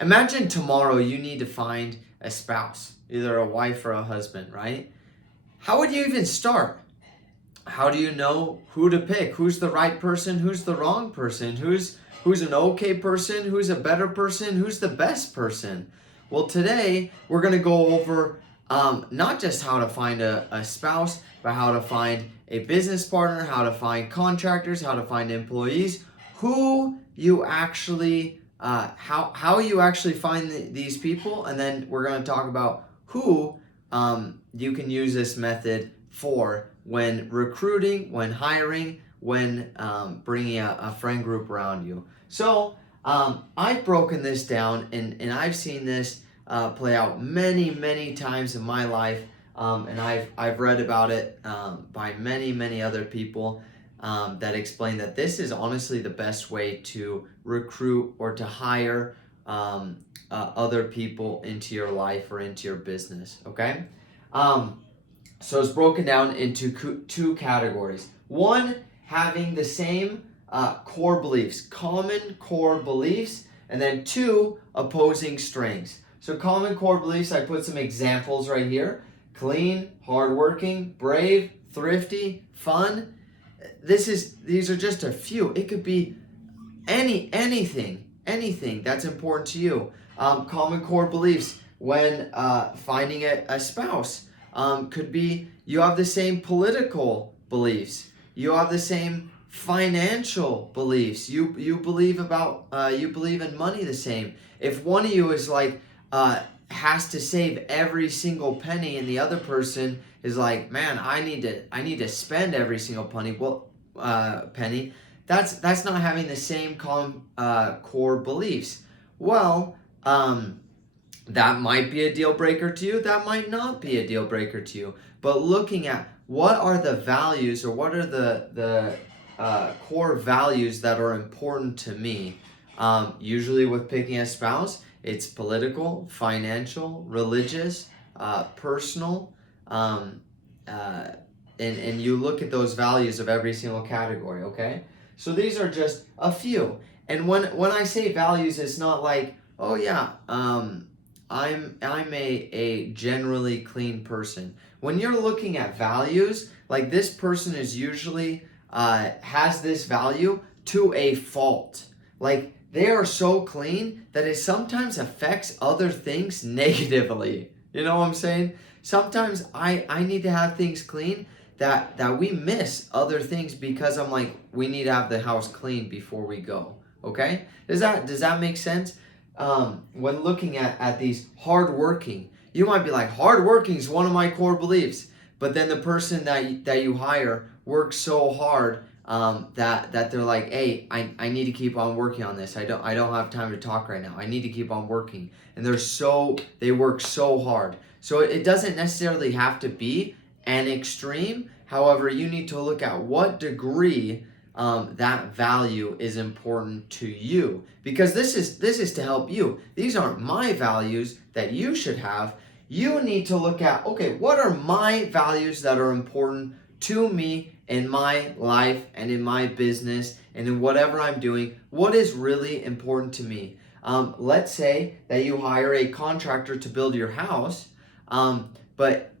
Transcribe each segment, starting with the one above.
Imagine tomorrow you need to find a spouse, either a wife or a husband, right? How would you even start? How do you know who to pick? Who's the right person? Who's the wrong person? Who's an okay person? Who's a better person? Who's the best person? Well, today we're going to go over not just how to find a spouse, but how to find a business partner, how to find contractors, how to find employees, who you actually, how you actually find these people, and then we're going to talk about who you can use this method for when recruiting, when hiring, when bringing a friend group around you. So I've broken this down, and I've seen this play out many times in my life, and I've read about it by many other people that explain that this is honestly the best way to recruit or to hire other people into your life or into your business. Okay. So it's broken down into two categories. One, having the same core beliefs, common core beliefs, and then two, opposing strengths. So common core beliefs, I put some examples right here. Clean, hardworking, brave, thrifty, fun. These are just a few. It could be anything that's important to you. Common core beliefs when finding a spouse could be you have the same political beliefs, you have the same financial beliefs, you believe about you believe in money the same. If one of you is like has to save every single penny and the other person is like, man, I need to spend every single penny, that's not having the same core beliefs. Well, that might be a deal breaker to you. That might not be a deal breaker to you. But looking at what are the values or what are the core values that are important to me. Usually with picking a spouse, it's political, financial, religious, personal, and you look at those values of every single category. Okay, so these are just a few. And when I say values, it's not like, oh yeah, I'm a generally clean person. When you're looking at values, like this person is usually has this value to a fault. Like they are so clean that it sometimes affects other things negatively. You know what I'm saying? Sometimes I need to have things clean that we miss other things because I'm like, we need to have the house clean before we go. Okay? Does that make sense? When looking at these hardworking, you might be like, hardworking is one of my core beliefs, but then the person that you hire works so hard that they're like, hey, I need to keep on working on this. I don't have time to talk right now. I need to keep on working, and they work so hard. So it doesn't necessarily have to be an extreme. However, you need to look at what degree that value is important to you, because this is to help you. These aren't my values that you should have. You need to look at, okay, what are my values that are important to me in my life and in my business and in whatever I'm doing? What is really important to me? Let's say that you hire a contractor to build your house, but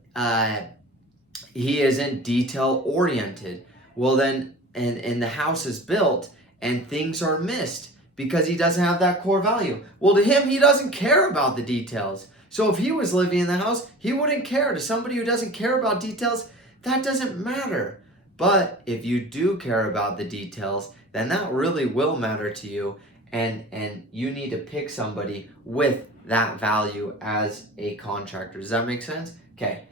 he isn't detail oriented. Well then, and the house is built and things are missed because he doesn't have that core value. Well, to him, he doesn't care about the details. So if he was living in the house, he wouldn't care. To somebody who doesn't care about details, that doesn't matter. But if you do care about the details, then that really will matter to you, and you need to pick somebody with that value as a contractor. Does that make sense? Okay.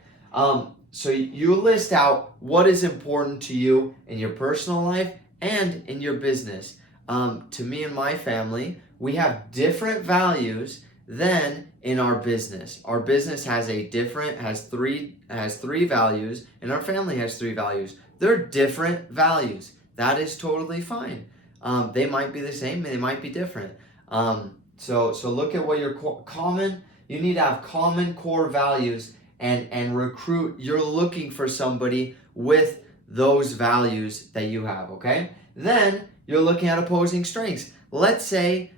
So you list out what is important to you in your personal life and in your business. To me and my family, we have different values than in our business. Our business has three values, and our family has three values. They're different values. That is totally fine. They might be the same, they might be different. So look at what your common. You need to have common core values and recruit. You're looking for somebody with those values that you have. Okay. Then you're looking at opposing strengths. Let's say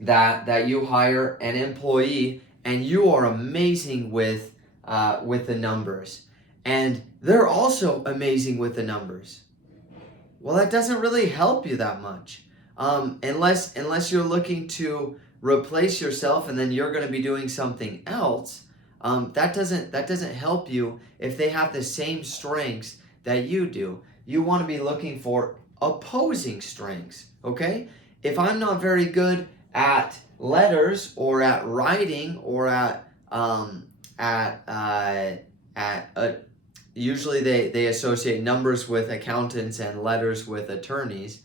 that you hire an employee and you are amazing with the numbers, and they're also amazing with the numbers. Well, that doesn't really help you that much, unless you're looking to replace yourself and then you're going to be doing something else. That doesn't help you if they have the same strengths that you do. You want to be looking for opposing strengths. Okay, if I'm not very good at letters or at writing or at usually they associate numbers with accountants and letters with attorneys.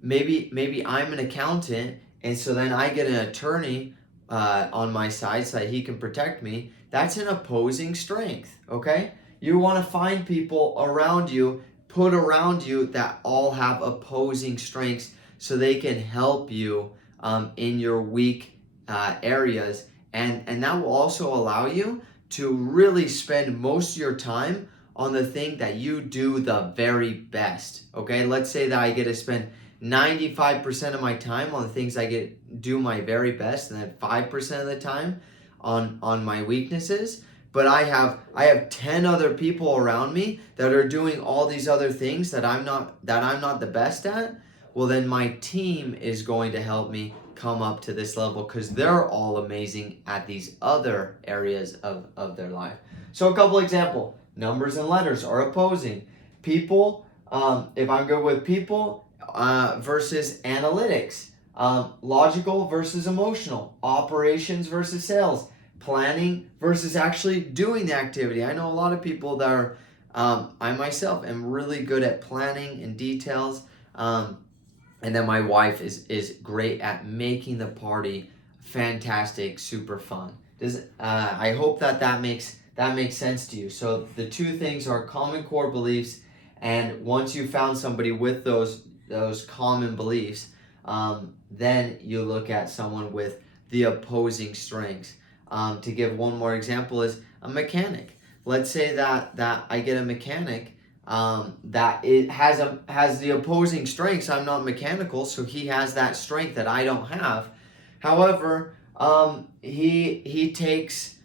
Maybe I'm an accountant, and so then I get an attorney on my side so that he can protect me. That's an opposing strength. Okay, you want to find people around you, put around you that all have opposing strengths, so they can help you in your weak areas, and that will also allow you to really spend most of your time on the thing that you do the very best. Okay, let's say that I get to spend 95% of my time on the things I do my very best, and then 5% of the time on my weaknesses. But I have 10 other people around me that are doing all these other things that I'm not the best at. Well, then my team is going to help me come up to this level because they're all amazing at these other areas of their life. So a couple example, numbers and letters are opposing. People, if I'm good with people versus analytics, logical versus emotional, operations versus sales, planning versus actually doing the activity. I know a lot of people that are, I myself am really good at planning and details. And then my wife is great at making the party fantastic, super fun. I hope that makes sense to you. So the two things are common core beliefs, and once you found somebody with those common beliefs, then you look at someone with the opposing strengths. To give one more example is a mechanic. Let's say that I get a mechanic that it has the opposing strengths. I'm not mechanical, so he has that strength that I don't have. However, he takes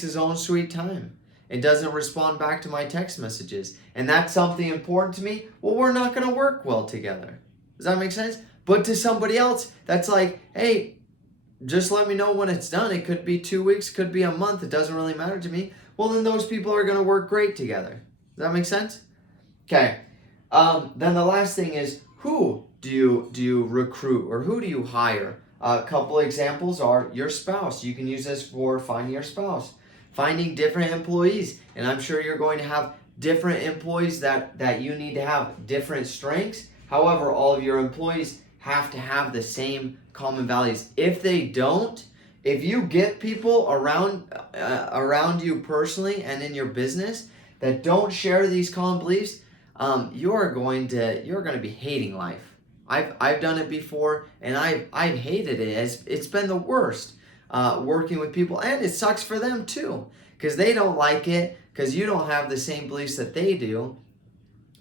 his own sweet time and doesn't respond back to my text messages, and that's something important to me. Well, we're not going to work well together. Does that make sense? But to somebody else, that's like, hey, just let me know when it's done. It could be 2 weeks, could be a month. It doesn't really matter to me. Well, then those people are going to work great together. Does that make sense? Okay. Then the last thing is, who do you recruit or who do you hire? A couple examples are your spouse. You can use this for finding your spouse, finding different employees, and I'm sure you're going to have different employees that you need to have different strengths. However, all of your employees have to have the same common values. If they don't, if you get people around you personally and in your business that don't share these common beliefs, you're going to be hating life. I've done it before, and I've hated it. It's been the worst working with people, and it sucks for them too because they don't like it because you don't have the same beliefs that they do,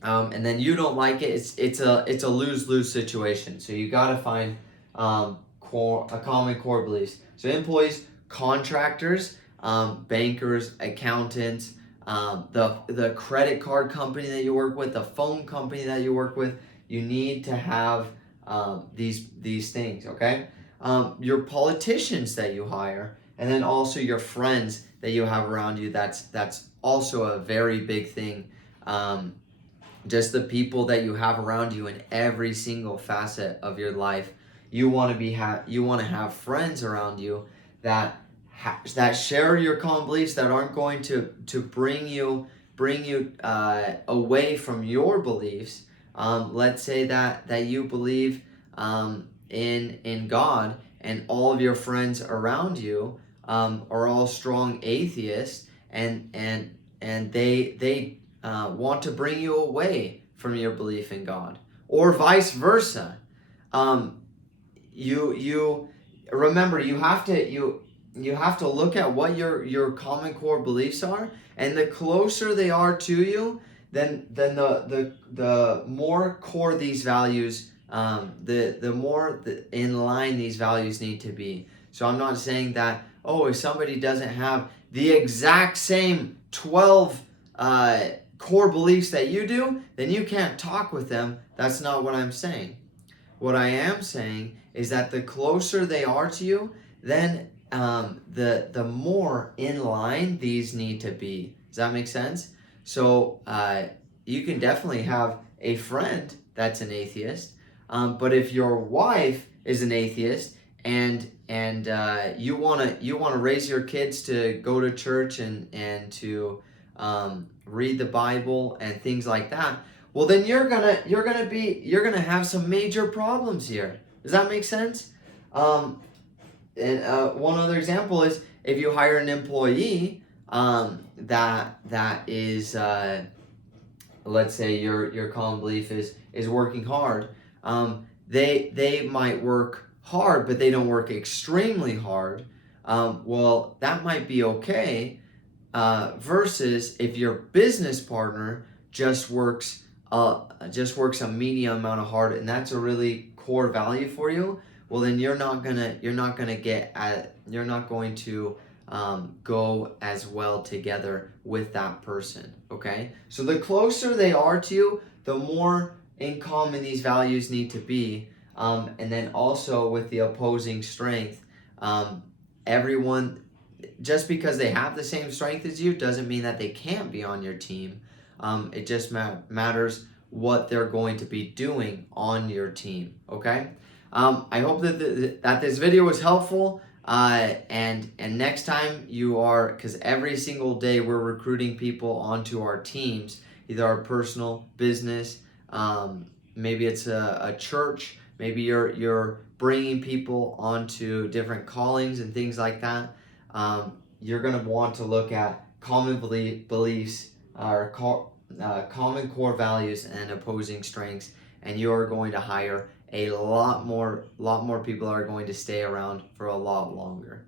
and then you don't like it. It's a lose-lose situation. So you got to find a common core beliefs. So employees, contractors, bankers, accountants, the credit card company that you work with, the phone company that you work with, you need to have these things, okay? Your politicians that you hire, and then also your friends that you have around you. That's also a very big thing. Just the people that you have around you in every single facet of your life. You want to have friends around you that share your common beliefs, that aren't going to bring you away from your beliefs. Let's say that you believe in God, and all of your friends around you are all strong atheists, and they want to bring you away from your belief in God, or vice versa. You remember, you have to look at what your common core beliefs are, and the closer they are to you, then the more core these values the more in line these values need to be. So I'm not saying that, oh, if somebody doesn't have the exact same 12 core beliefs that you do, then you can't talk with them. That's not what I'm saying. What I am saying is that the closer they are to you, then the more in line these need to be. Does that make sense? So you can definitely have a friend that's an atheist, but if your wife is an atheist and you wanna raise your kids to go to church and to read the Bible and things like that, well then you're gonna have some major problems here. Does that make sense? And one other example is if you hire an employee that is let's say your common belief is working hard. They might work hard, but they don't work extremely hard. Well, that might be okay. Versus if your business partner just works a medium amount of hard, and that's a really core value for you. Well, then you're not going to go as well together with that person. Okay, so the closer they are to you, the more in common these values need to be. And then also with the opposing strength, everyone, just because they have the same strength as you doesn't mean that they can't be on your team. It just matters what they're going to be doing on your team. Okay. I hope that this video was helpful. And next time because every single day we're recruiting people onto our teams, either our personal business, maybe it's a church, maybe you're bringing people onto different callings and things like that. You're going to want to look at common beliefs or common core values and opposing strengths, and you are going to hire a lot more people are going to stay around for a lot longer.